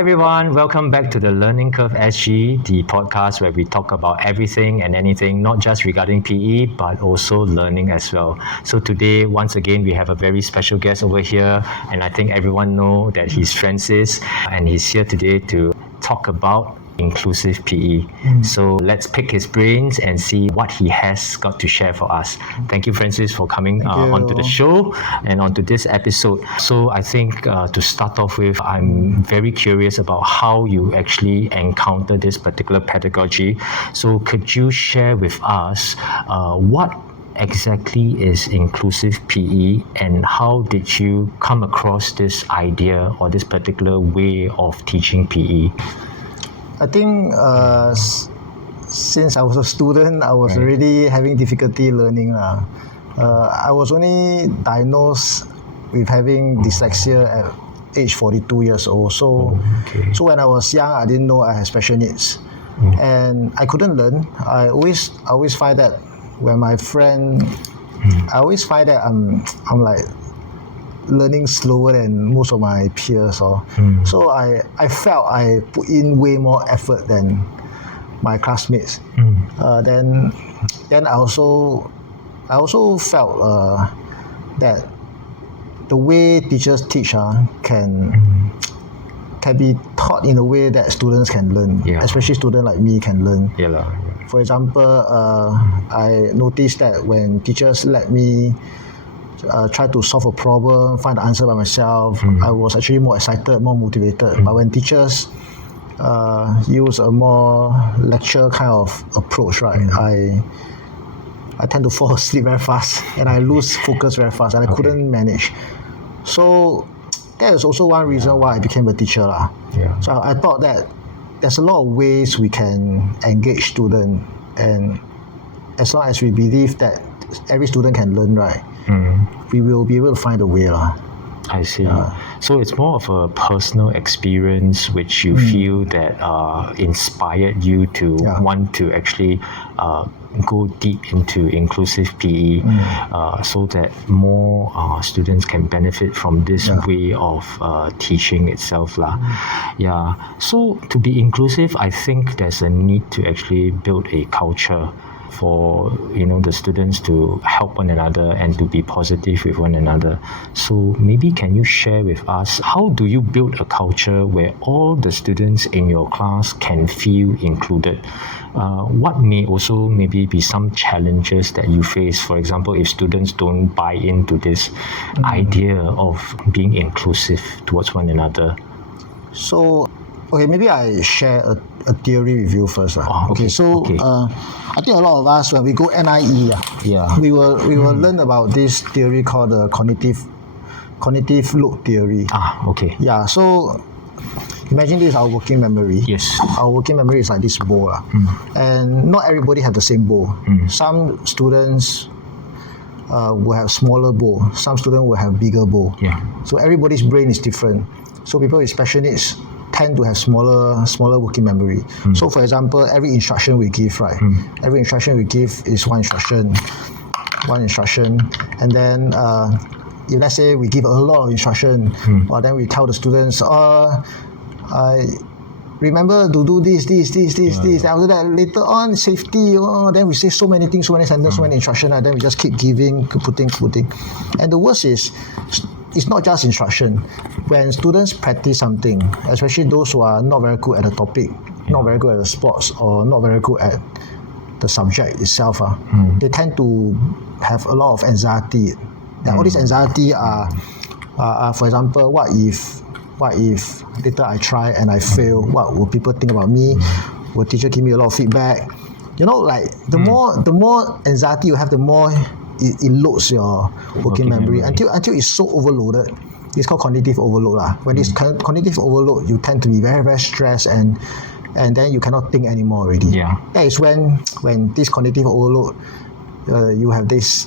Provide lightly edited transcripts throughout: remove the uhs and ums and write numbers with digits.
Hi everyone, welcome back to the Learning Curve SG, the podcast where we talk about everything and anything, not just regarding PE, but also learning as well. So today, once again, we have a very special guest over here, and I think everyone know that he's Francis, and he's here today to talk about inclusive PE. So let's pick his brains and see what he has got to share for us. Thank you, Francis, for coming onto the show and onto this episode. So I think to start off with, I'm very curious about how you actually encounter this particular pedagogy. So could you share with us what exactly is inclusive PE and how did you come across this idea or this particular way of teaching PE? I think since I was a student, I was already having difficulty learning. I was only diagnosed with having dyslexia at age 42 years old. So when I was young, I didn't know I had special needs. And I couldn't learn. I always find that when my friend, I always find that I'm like learning slower than most of my peers. So I felt I put in way more effort than my classmates. Then I also felt that the way teachers teach can be taught in a way that students can learn, especially students like me can learn. For example, I noticed that when teachers let me try to solve a problem, find the answer by myself, I was actually more excited, more motivated. But when teachers use a more lecture kind of approach, I tend to fall asleep very fast and I lose focus very fast and I couldn't manage. So that is also one reason why I became a teacher. So I thought that there's a lot of ways we can engage students, and as long as we believe that every student can learn, we will be able to find a way. I see. So it's more of a personal experience which you feel that inspired you to want to actually go deep into inclusive PE so that more students can benefit from this way of teaching itself. So to be inclusive, I think there's a need to actually build a culture for the students to help one another and to be positive with one another. So maybe can you share with us, how do you build a culture where all the students in your class can feel included? What may also maybe be some challenges that you face, for example, if students don't buy into this idea of being inclusive towards one another? So maybe I share a theory with you first. I think a lot of us, when we go NIE, we will learn about this theory called the cognitive load theory. So imagine this is our working memory. Our working memory is like this bowl. And not everybody have the same bowl. Some students will have smaller bowl. Some students will have bigger bowl. So everybody's brain is different. So people with special needs tend to have smaller working memory. So for example, every instruction we give, every instruction we give is one instruction. And then if let's say we give a lot of instruction, or then we tell the students, I remember to do this. After that, later on, safety, then we say so many things, so many sentences, so many instructions, and then we just keep giving, putting. And the worst is, it's not just instruction. When students practice something, especially those who are not very good at the topic, not very good at the sports, or not very good at the subject itself, they tend to have a lot of anxiety. And all this anxiety are, for example, what if later I try and I fail? What will people think about me? Will teacher give me a lot of feedback? The more anxiety you have, the more it loads your working memory until it's so overloaded. It's called cognitive overload. When it's cognitive overload, you tend to be very, very stressed and then you cannot think anymore already. That is when this cognitive overload, you have this,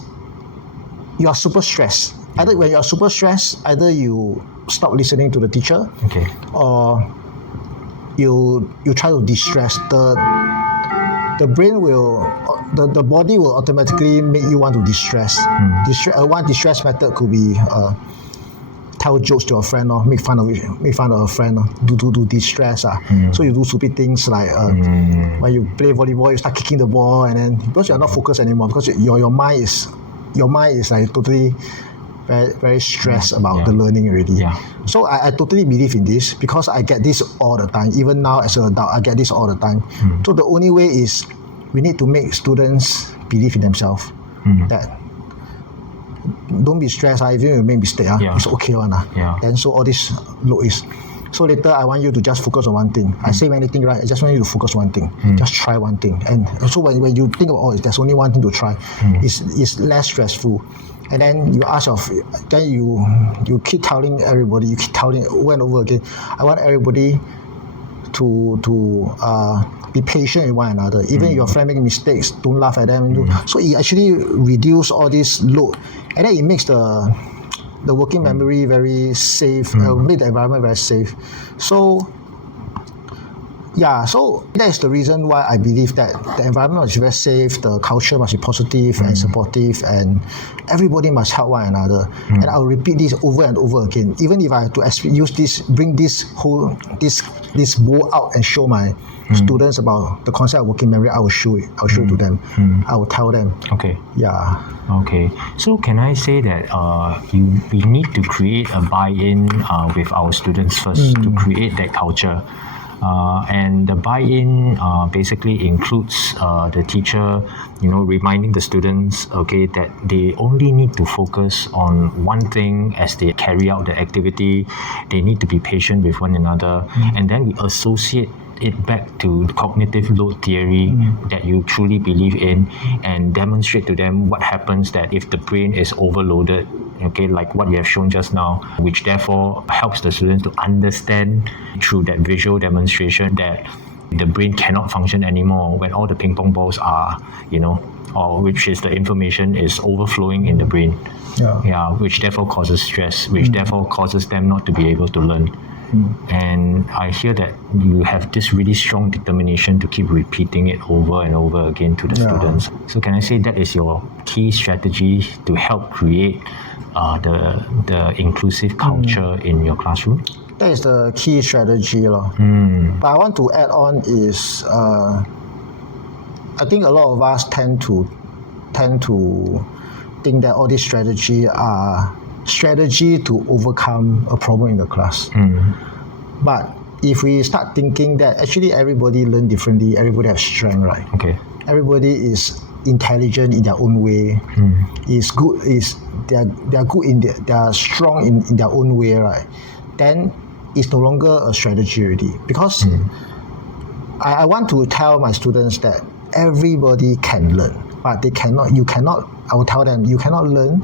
you are super stressed. Either when you are super stressed, either you stop listening to the teacher, or you try to distress. The brain will, the body will automatically make you want to distress. One distress method could be tell jokes to a friend or make fun of a friend to de-stress. So you do stupid things like when you play volleyball, you start kicking the ball, and then because you're not focused anymore, because your mind is like totally very, very stressed about the learning already. So I totally believe in this because I get this all the time. Even now as an adult, I get this all the time. So the only way is we need to make students believe in themselves. That don't be stressed. If you make mistake, it's okay one. Then so all this load is. So later I want you to just focus on one thing. I say many things, right? I just want you to focus on one thing. Just try one thing. And so when you think of there's only one thing to try, it's less stressful. And then you ask then you keep telling everybody, you keep telling over and over again. I want everybody to be patient with one another. Even if your friend making mistakes, don't laugh at them. So it actually reduce all this load, and then it makes the working memory very safe, make the environment very safe. So so that is the reason why I believe that the environment must be very safe, the culture must be positive and supportive, and everybody must help one another. And I'll repeat this over and over again. Even if I have to bring this bowl out and show my students about the concept of working memory, I will show it. I'll show it to them. I will tell them. Okay. Yeah. Okay. So can I say that we need to create a buy-in with our students first to create that culture? And the buy-in basically includes the teacher, reminding the students, that they only need to focus on one thing as they carry out the activity. They need to be patient with one another, and then we associate it back to cognitive load theory that you truly believe in, and demonstrate to them what happens that if the brain is overloaded, like what you have shown just now, which therefore helps the students to understand through that visual demonstration that the brain cannot function anymore when all the ping pong balls are, or which is the information is overflowing in the brain. Which therefore causes stress, which therefore causes them not to be able to learn. And I hear that you have this really strong determination to keep repeating it over and over again to the students. So can I say that is your key strategy to help create the inclusive culture in your classroom? That is the key strategy. But I want to add on is I think a lot of us tend to think that all these strategy are strategy to overcome a problem in the class. But if we start thinking that actually everybody learn differently, everybody has strength, right? Everybody is intelligent in their own way. They are good they are strong in their own way, right? Then it's no longer a strategy already, because I want to tell my students that everybody can learn, but I will tell them you cannot learn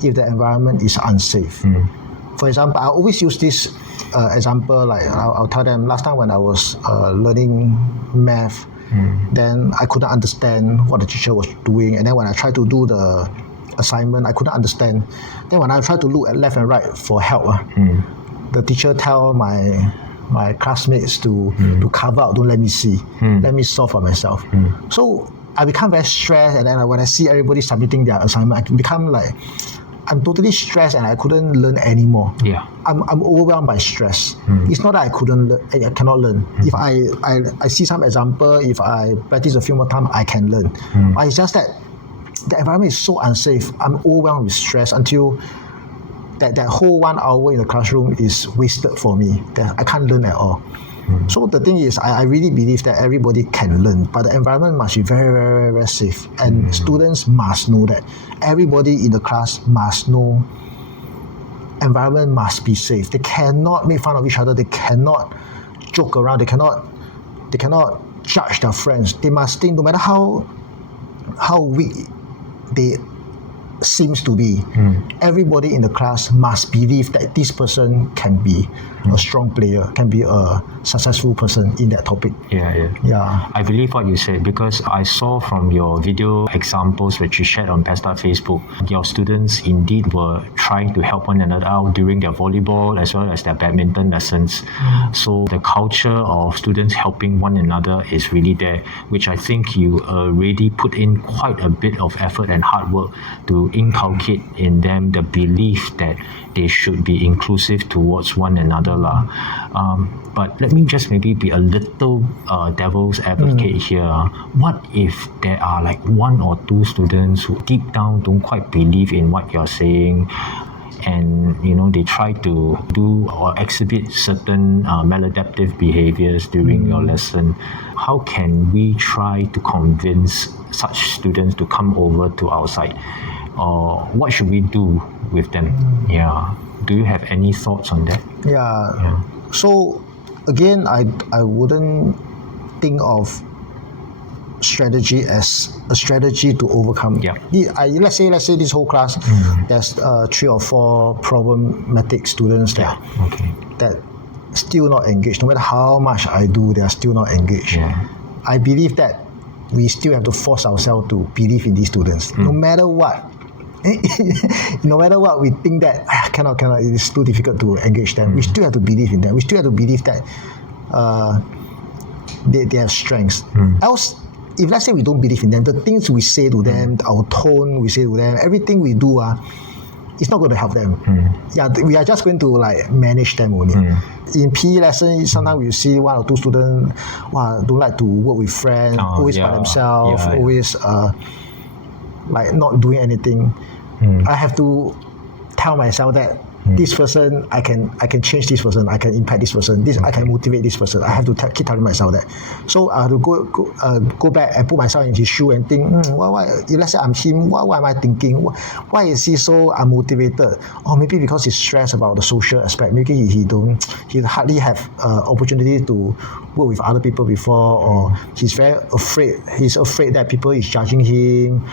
if the environment is unsafe. For example, I always use this example, like I'll tell them last time when I was learning math, then I couldn't understand what the teacher was doing, and then when I tried to do the assignment, I couldn't understand. Then when I tried to look at left and right for help, the teacher tell my classmates to cover out, don't let me see, let me solve for myself. So I become very stressed, and then when I see everybody submitting their assignment, I can become like, I'm totally stressed and I couldn't learn anymore. I'm overwhelmed by stress. It's not that I cannot learn. If I see some example, if I practice a few more times, I can learn. But it's just that the environment is so unsafe. I'm overwhelmed with stress until that whole 1 hour in the classroom is wasted for me. That I can't learn at all. So the thing is, I really believe that everybody can learn, but the environment must be very, very, very safe. And students must know that. Everybody in the class must know environment must be safe. They cannot make fun of each other. They cannot joke around. They cannot judge their friends. They must think, no matter how weak they seems to be, everybody in the class must believe that this person can be a strong player, can be a successful person in that topic. I believe what you said, because I saw from your video examples which you shared on Pesta Facebook, your students indeed were trying to help one another out during their volleyball as well as their badminton lessons. So the culture of students helping one another is really there, which I think you already put in quite a bit of effort and hard work to to inculcate in them the belief that they should be inclusive towards one another lah. But let me just maybe be a little devil's advocate here. What if there are like one or two students who deep down don't quite believe in what you're saying, and they try to do or exhibit certain maladaptive behaviors during your lesson? How can we try to convince such students to come over to our side, or what should we do with them? Do you have any thoughts on that? So again, I wouldn't think of strategy as a strategy to overcome. Let's say this whole class, there's 3 or 4 problematic students that still not engaged. No matter how much I do, they are still not engaged. I believe that we still have to force ourselves to believe in these students, no matter what. No matter what, we think that cannot, it is too difficult to engage them. We still have to believe in them. We still have to believe that they have strengths. Else, if let's say we don't believe in them, the things we say to them, our tone we say to them, everything we do, it's not going to help them. We are just going to like manage them only. In PE lessons, sometimes you see 1 or 2 students don't like to work with friends, always by themselves, always like not doing anything. I have to tell myself that this person, I can change this person, I can impact this person, I can motivate this person. I have to keep telling myself that. So I have to go back and put myself in his shoe and think, why if let's say I'm him, what am I thinking? Why is he so unmotivated? Or maybe because he's stressed about the social aspect. Maybe he hardly have opportunity to work with other people before, or he's very afraid. He's afraid that people is judging him,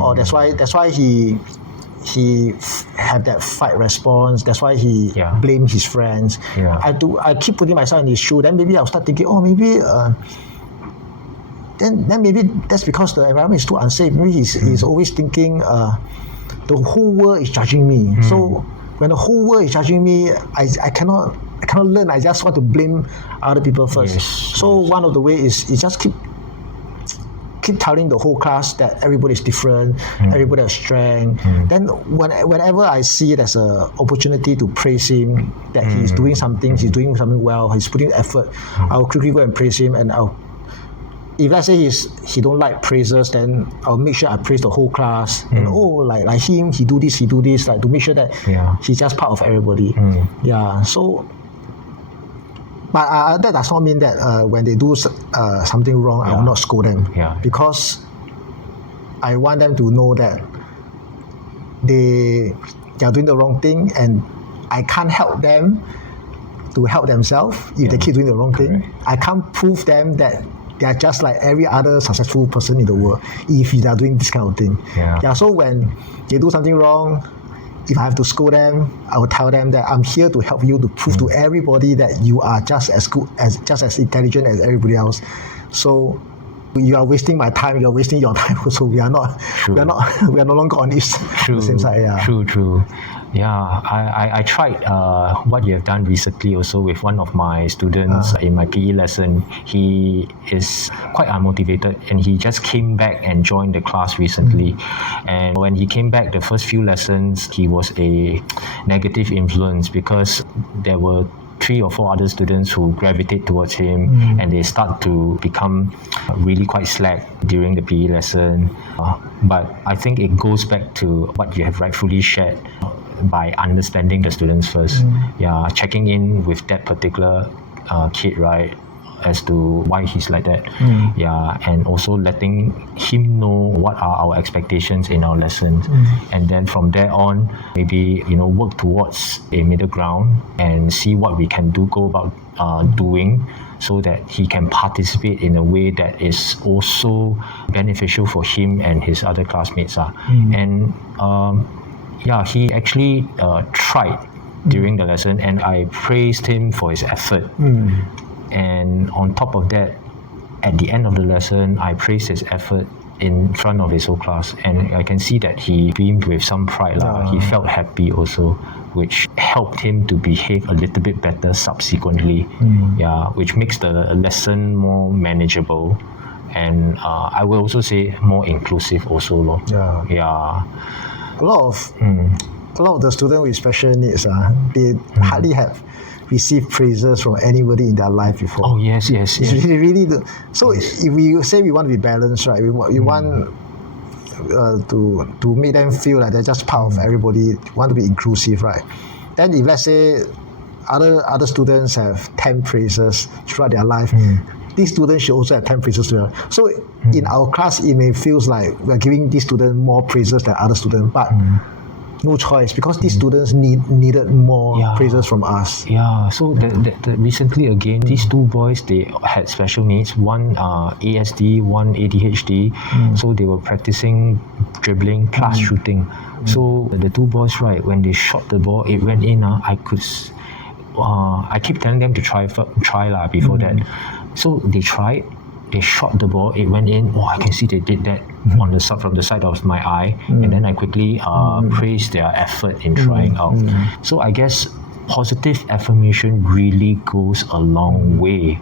or that's why he have that fight response. That's why he blame his friends. I keep putting myself in his shoe. Then maybe I'll start thinking, maybe then maybe that's because the environment is too unsafe. Maybe he's always thinking the whole world is judging me. So when the whole world is judging me, I cannot learn. I just want to blame other people first. So one of the ways is just keep telling the whole class that everybody is different, everybody has strength. Then whenever I see there's an opportunity to praise him, that he's doing something well, he's putting effort, I'll quickly go and praise him. And if let's say he don't like praises, then I'll make sure I praise the whole class. And like him, he do this, like to make sure that he's just part of everybody. So. But that does not mean that when they do something wrong, I will not scold them. Because I want them to know that they are doing the wrong thing, and I can't help them to help themselves if they keep doing the wrong thing. I can't prove them that they are just like every other successful person in the world if they are doing this kind of thing. So when they do something wrong, if I have to scold them, I will tell them that I'm here to help you, to prove to everybody that you are just as good, just as intelligent as everybody else. So you are wasting my time, you are wasting your time also. We are no longer on the same side. True. I tried what you have done recently also with one of my students in my PE lesson. He is quite unmotivated, and he just came back and joined the class recently. And when he came back, the first few lessons, he was a negative influence because there were 3 or 4 other students who gravitate towards him, and they start to become really quite slack during the PE lesson. But I think it goes back to what you have rightfully shared, by understanding the students first. Checking in with that particular kid, right, as to why he's like that. And also letting him know what are our expectations in our lessons. And then from there on, maybe work towards a middle ground and see what we can go about doing, so that he can participate in a way that is also beneficial for him and his other classmates. And he actually tried during the lesson, and I praised him for his effort. And on top of that, at the end of the lesson, I praised his effort in front of his whole class, and I can see that he beamed with some pride. He felt happy also, which helped him to behave a little bit better subsequently. Which makes the lesson more manageable, and I will also say more inclusive also. a lot of the students with special needs, they hardly have received praises from anybody in their life before. Oh yes. It's really so if we say we want to be balanced, right? We want to make them feel like they're just part of everybody. Want to be inclusive, right? Then if let's say other students have 10 praises throughout their life, these students should also have 10 praises to them. So in our class, it may feels like we're giving these students more praises than other students, but no choice, because these students needed more praises from us. Yeah, so recently again, these two boys, they had special needs, one ASD, one ADHD, so they were practicing dribbling plus shooting. So the two boys, right, when they shot the ball, it went in, I keep telling them to try before that. So they tried, they shot the ball, it went in. I can see they did that from the side of my eye, and then I quickly praised their effort in trying out. So I guess positive affirmation really goes a long way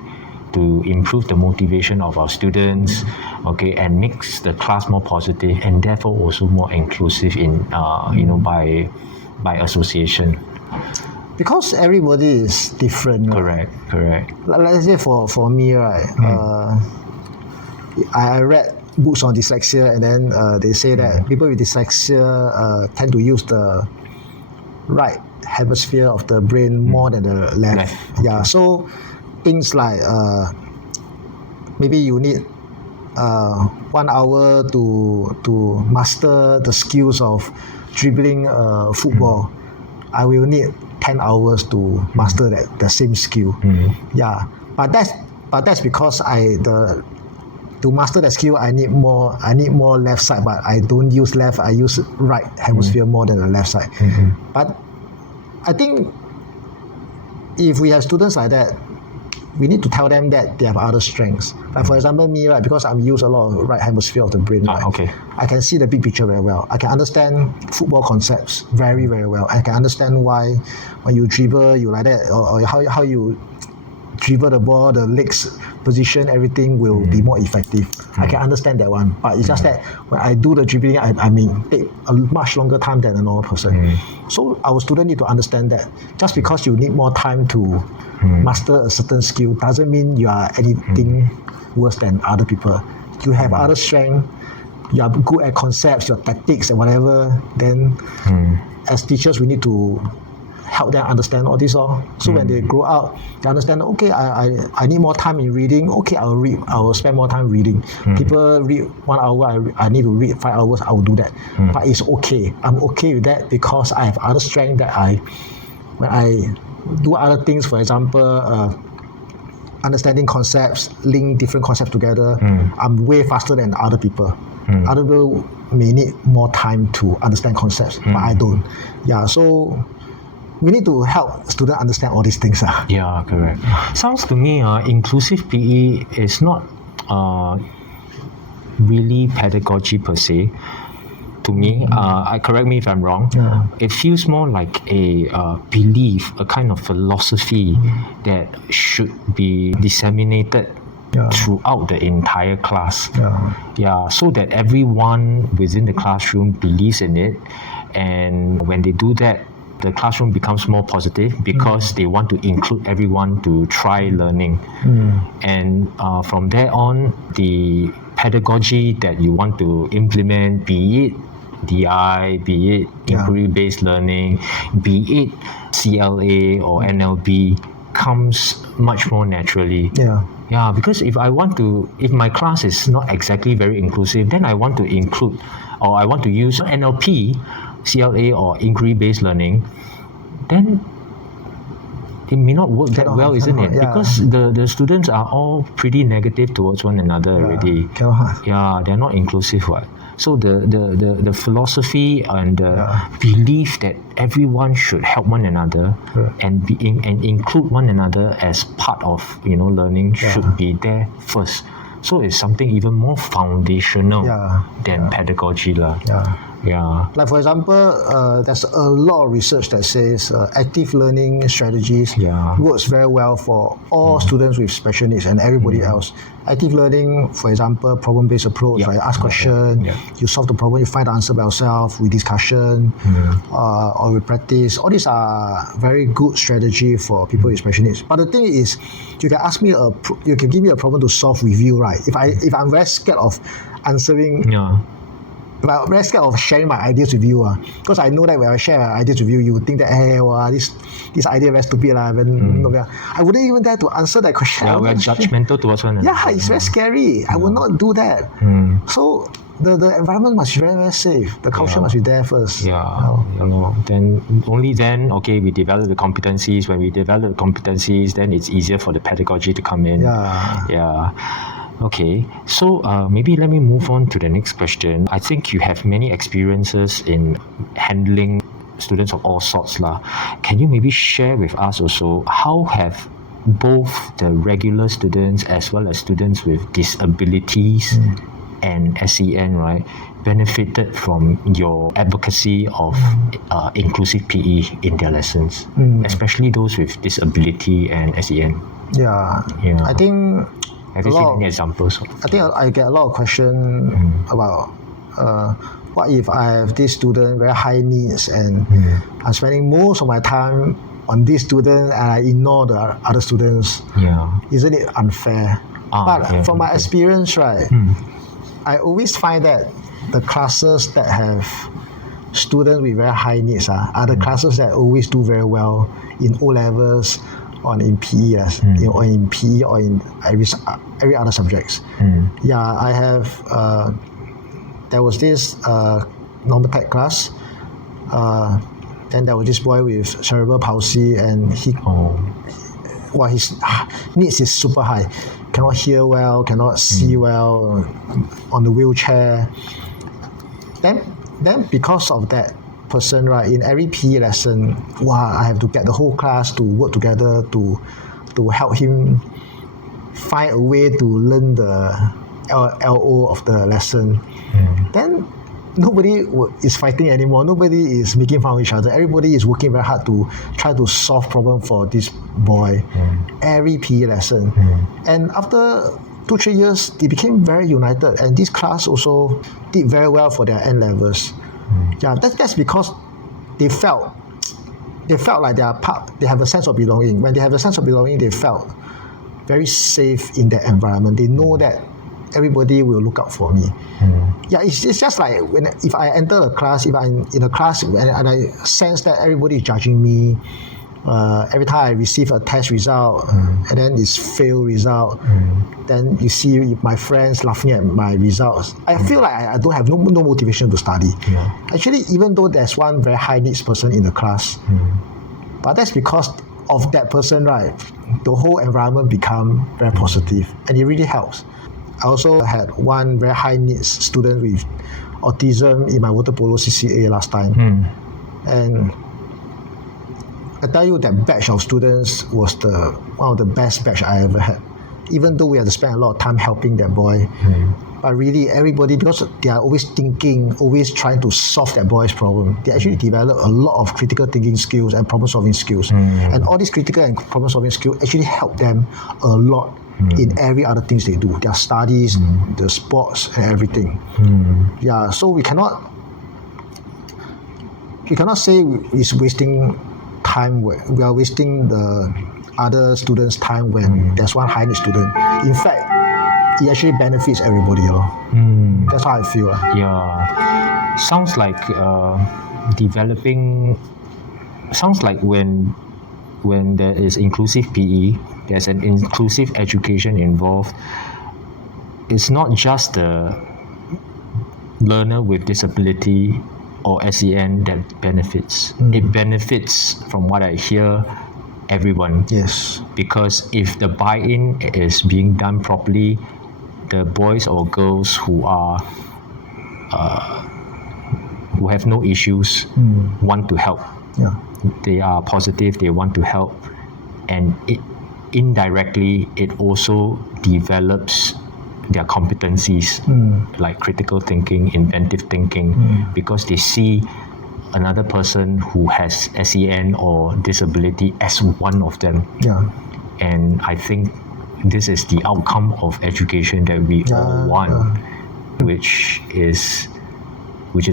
to improve the motivation of our students, okay, and makes the class more positive and therefore also more inclusive in by association. Because everybody is different. Correct. Let's say for me, right, I read books on dyslexia, and then they say that people with dyslexia tend to use the right hemisphere of the brain more than the left. Yeah, so things like maybe you need 1 hour to master the skills of dribbling football. I will need 10 hours to master the same skill. Yeah, but that's because to master that skill, I need more left side, but I don't use left, I use right hemisphere more than the left side. But I think if we have students like that, we need to tell them that they have other strengths. Like for example, me, right, because I'm used a lot of right hemisphere of the brain, right, I can see the big picture very well. I can understand football concepts very, very well. I can understand why when you dribble, you like that, or how you dribble the ball, the legs position, everything will be more effective. I can understand that one, but it's just that when I do the dribbling, I mean take a much longer time than a normal person. So our student need to understand that just because you need more time to master a certain skill doesn't mean you are anything worse than other people. You have other strength, you are good at concepts, your tactics and whatever, then as teachers we need to help them understand all this all. So when they grow up, they understand, okay, I need more time in reading, okay, I will spend more time reading. People read 1 hour, I need to read 5 hours, I will do that. But it's okay. I'm okay with that because I have other strength that when I do other things, for example, understanding concepts, link different concepts together, I'm way faster than other people. Other people may need more time to understand concepts, but I don't. Yeah, so we need to help students understand all these things. Yeah, correct. Sounds to me, inclusive PE is not really pedagogy per se. To me, correct me if I'm wrong. It feels more like a belief, a kind of philosophy that should be disseminated throughout the entire class. So that everyone within the classroom believes in it, and when they do that, the classroom becomes more positive because they want to include everyone to try learning. And from there on, the pedagogy that you want to implement, be it DI, be it inquiry-based learning, be it CLA or NLB, comes much more naturally. Yeah, because if my class is not exactly very inclusive, then I want to include, or I want to use NLP, CLA or inquiry-based learning, then it may not work that well, isn't it? Because the students are all pretty negative towards one another already. They're not inclusive. So the philosophy and the belief that everyone should help one another and include one another as part of learning should be there first. So it's something even more foundational than pedagogy. Yeah. Like for example, there's a lot of research that says active learning strategies works very well for all students with special needs and everybody else. Active learning, for example, problem-based approach, right? Ask question, you solve the problem, you find the answer by yourself with discussion or with practice. All these are very good strategy for people with special needs. But the thing is, you can ask me you can give me a problem to solve with you, right? If I'm very scared of answering. But I'm very scared of sharing my ideas with you, because I know that when I share my ideas with you, you would think that, hey, wow, this idea very stupid. I wouldn't even dare to answer that question. Yeah, we're judgmental towards one another. Yeah, it's very scary. I will not do that. So the environment must be very, very safe. The culture must be there first. Then only then, okay, we develop the competencies. When we develop the competencies, then it's easier for the pedagogy to come in. Okay, so maybe let me move on to the next question. I think you have many experiences in handling students of all sorts. Can you maybe share with us also how have both the regular students as well as students with disabilities and SEN, right, benefited from your advocacy of inclusive PE in their lessons, especially those with disability and SEN? I think have you seen any examples? I think I get a lot of questions about what if I have this student very high needs and I'm spending most of my time on this student and I ignore the other students. Isn't it unfair? But from my experience, right, I always find that the classes that have students with very high needs are the classes that always do very well in O levels, or in PE, or in PE, or in every other subjects. I have. There was this normal tech class. Then there was this boy with cerebral palsy, and his needs is super high. Cannot hear well, cannot see well, on the wheelchair. Then because of that person, right, in every PE lesson, I have to get the whole class to work together to help him find a way to learn the LO of the lesson. Then nobody is fighting anymore. Nobody is making fun of each other. Everybody is working very hard to try to solve problem for this boy. Every PE lesson. And after 2-3 years, they became very united. And this class also did very well for their N levels. That's because they felt like they are part. They have a sense of belonging. When they have a sense of belonging, they felt very safe in that environment. They know that everybody will look out for me. It's just like if I enter a class, if I'm in a class and I sense that everybody is judging me. Every time I receive a test result and then it's fail result, then you see my friends laughing at my results. I feel like I don't have no motivation to study. Actually, even though there's one very high needs person in the class, but that's because of that person, right? The whole environment become very positive, and it really helps. I also had one very high needs student with autism in my water polo CCA last time, and I tell you that batch of students was one of the best batch I ever had. Even though we had to spend a lot of time helping that boy, but really everybody, because they are always thinking, always trying to solve that boy's problem, they actually develop a lot of critical thinking skills and problem solving skills. And all these critical and problem solving skills actually help them a lot in every other things they do, their studies, the sports and everything. So we cannot say it's wasting time. We are wasting the other students' time when there's one high need student. In fact, it actually benefits everybody. That's how I feel. Sounds like sounds like when there is inclusive PE, there's an inclusive education involved. It's not just the learner with disability or SEN that benefits. It benefits, from what I hear, everyone. Yes. Because if the buy-in is being done properly, the boys or girls who have no issues want to help. They are positive, they want to help, and indirectly it also develops their competencies, like critical thinking, inventive thinking, because they see another person who has SEN or disability as one of them. Yeah. And I think this is the outcome of education that we all want, which is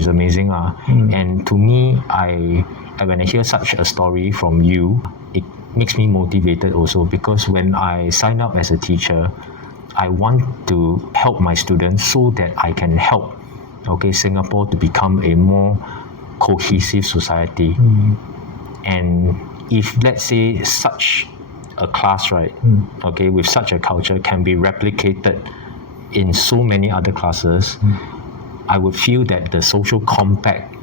amazing. And to me, when I hear such a story from you, it makes me motivated also, because when I sign up as a teacher, I want to help my students so that I can help Singapore to become a more cohesive society. And if, let's say, such a class, right, with such a culture can be replicated in so many other classes, I would feel that the social compact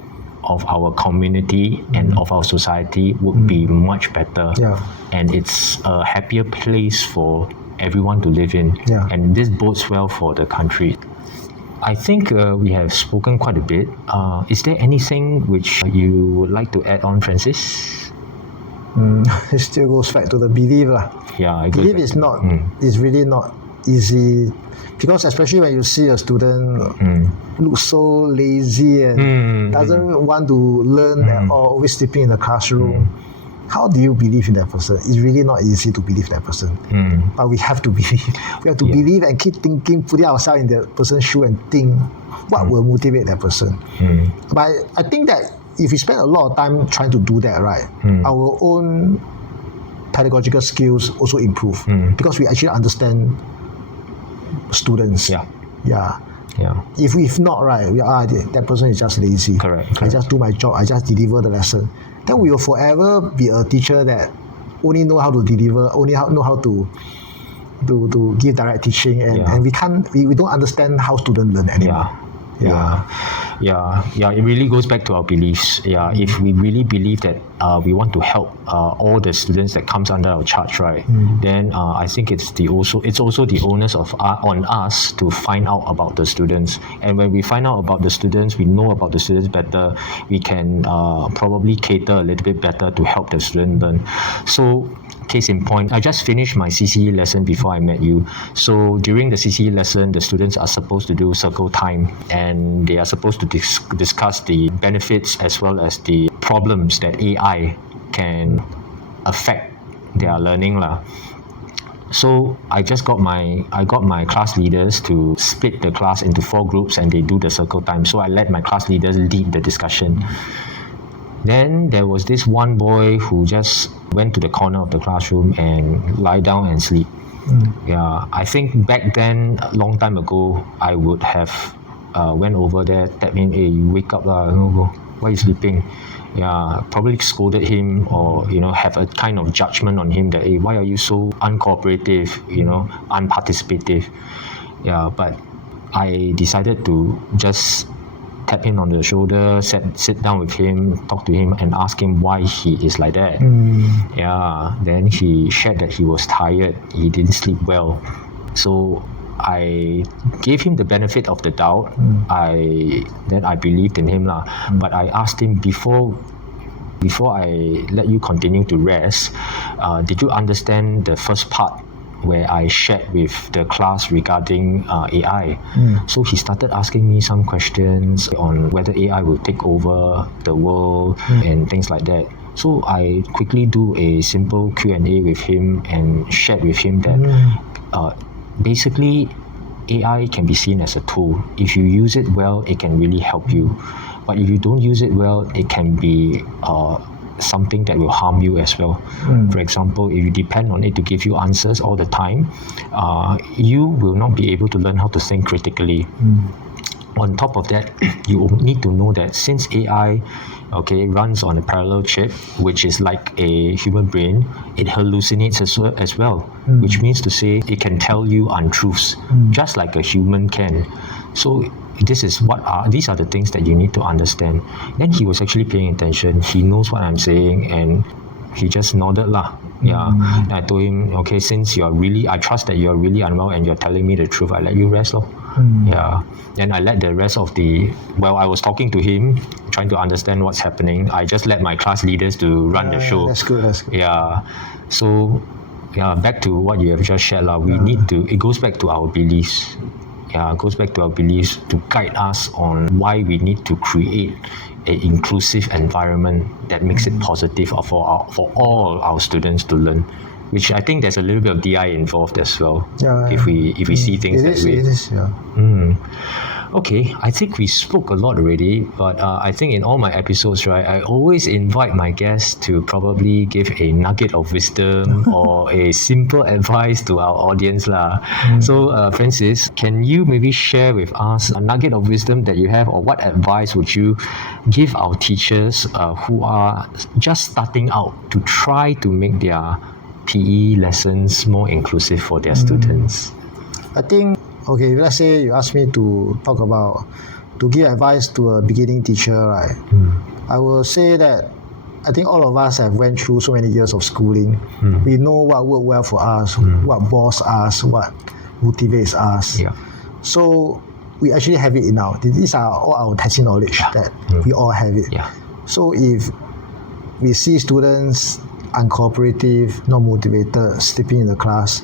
of our community and of our society would be much better. And it's a happier place for everyone to live in. And this bodes well for the country. I think we have spoken quite a bit. Is there anything which you would like to add on, Francis? It still goes back to the belief. Belief is not, is really not easy, because especially when you see a student look so lazy and doesn't want to learn at all, always sleeping in the classroom. How do you believe in that person? It's really not easy to believe that person. But we have to believe. We have to believe and keep thinking, putting ourselves in the person's shoe and think what will motivate that person. But I think that if we spend a lot of time trying to do that, right, our own pedagogical skills also improve, because we actually understand students. If not, right, that person is just lazy. Correct. I just do my job, I just deliver the lesson. Then we will forever be a teacher that only know how to deliver, only know how to give direct teaching, and we don't understand how students learn anymore. It really goes back to our beliefs. If we really believe that we want to help all the students that comes under our charge, right, then I think it's also the onus on us to find out about the students. And when we find out about the students, we know about the students better, we can probably cater a little bit better to help the student learn. So, case in point, I just finished my CCE lesson before I met you. So during the CCE lesson, the students are supposed to do circle time, and they are supposed to discuss the benefits as well as the problems that AI can affect their learning. So I got my class leaders to split the class into 4 groups, and they do the circle time. So I let my class leaders lead the discussion. Then there was this one boy who just went to the corner of the classroom and lie down and sleep. I think back then, a long time ago, I would have went over there, tapped him, hey, you wake up, why are you sleeping? Probably scolded him, or have a kind of judgment on him that, hey, why are you so uncooperative, unparticipative? But I decided to just tap him on the shoulder, sit down with him, talk to him, and ask him why he is like that. Then he shared that he was tired, he didn't sleep well. So I gave him the benefit of the doubt. I believed in him but I asked him, before I let you continue to rest, did you understand the first part where I shared with the class regarding AI? So he started asking me some questions on whether AI will take over the world and things like that. So I quickly do a simple Q&A with him and shared with him that basically AI can be seen as a tool. If you use it well, it can really help you. But if you don't use it well, it can be something that will harm you as well. For example, if you depend on it to give you answers all the time, you will not be able to learn how to think critically. On top of that, you need to know that since AI runs on a parallel chip, which is like a human brain, it hallucinates as well, which means to say it can tell you untruths, just like a human can. So these are the things that you need to understand. Then he was actually paying attention. He knows what I'm saying, and he just nodded And I told him, okay, since I trust that you're really unwell and you're telling me the truth, I let you rest Then I let the rest of I was talking to him, trying to understand what's happening. I just let my class leaders to run the show. That's good. So back to what you have just shared, we need to, it goes back to our beliefs. It goes back to our beliefs to guide us on why we need to create an inclusive environment that makes it positive for all our students to learn. Which I think there's a little bit of DI involved as well. If we see things that way. It is. Okay, I think we spoke a lot already, but I think in all my episodes, right, I always invite my guests to probably give a nugget of wisdom or a simple advice to our audience lah. So, Francis, can you maybe share with us a nugget of wisdom that you have, or what advice would you give our teachers who are just starting out to try to make their PE lessons more inclusive for their students? I think, okay, let's say you ask me to give advice to a beginning teacher, right? I will say that I think all of us have went through so many years of schooling. We know what worked well for us, what bores us, what motivates us. So we actually have it now. These are all our tacit knowledge that we all have it. So if we see students uncooperative, not motivated, sleeping in the class,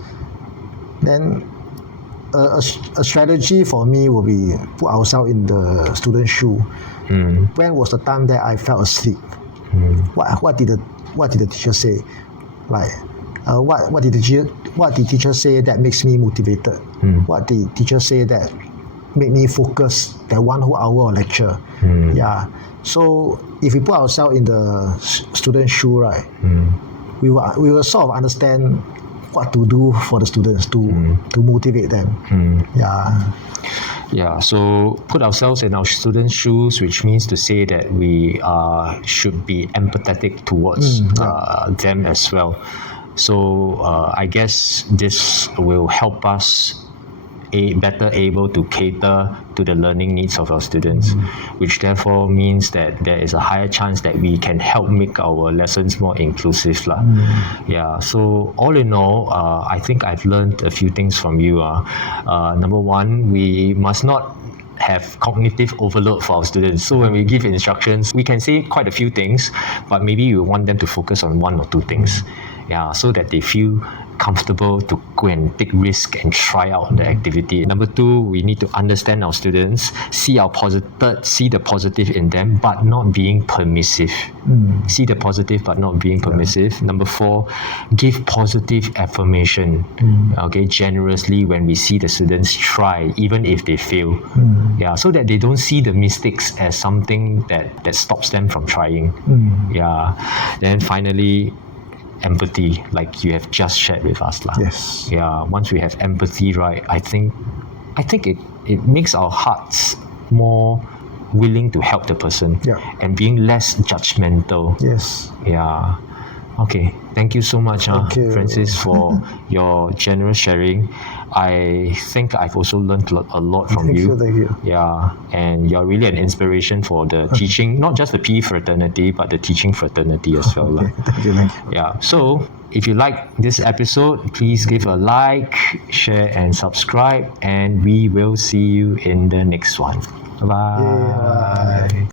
then a strategy for me will be put ourselves in the student's shoe. When was the time that I fell asleep? What did the teacher say? Like, what did the teacher say that makes me motivated? What did the teacher say that make me focus that 1 whole hour of lecture? So if we put ourselves in the student's shoe, right, we will sort of understand what to do for the students to motivate them. So put ourselves in our students' shoes, which means to say that we should be empathetic towards them as well. So I guess this will help us better able to cater to the learning needs of our students, which therefore means that there is a higher chance that we can help make our lessons more inclusive. So all in all, I think I've learned a few things from you. Number one, we must not have cognitive overload for our students. So when we give instructions, we can say quite a few things, but maybe we want them to focus on 1 or 2 things. So that they feel comfortable to go and take risk and try out the activity. Number 2, we need to understand our students, see the positive in them, but not being permissive. See the positive, but not being permissive. Number 4, give positive affirmation. Generously when we see the students try, even if they fail. So that they don't see the mistakes as something that stops them from trying. Then finally, empathy, like you have just shared with us. Once we have empathy, right, I think it makes our hearts more willing to help the person and being less judgmental. Okay, thank you so much, Francis, for your generous sharing. I think I've also learned a lot from you. Thank you. And you're really an inspiration for the teaching, not just the PE fraternity, but the teaching fraternity as well. Thank you. So if you like this episode, please give a like, share, and subscribe, and we will see you in the next one. Bye.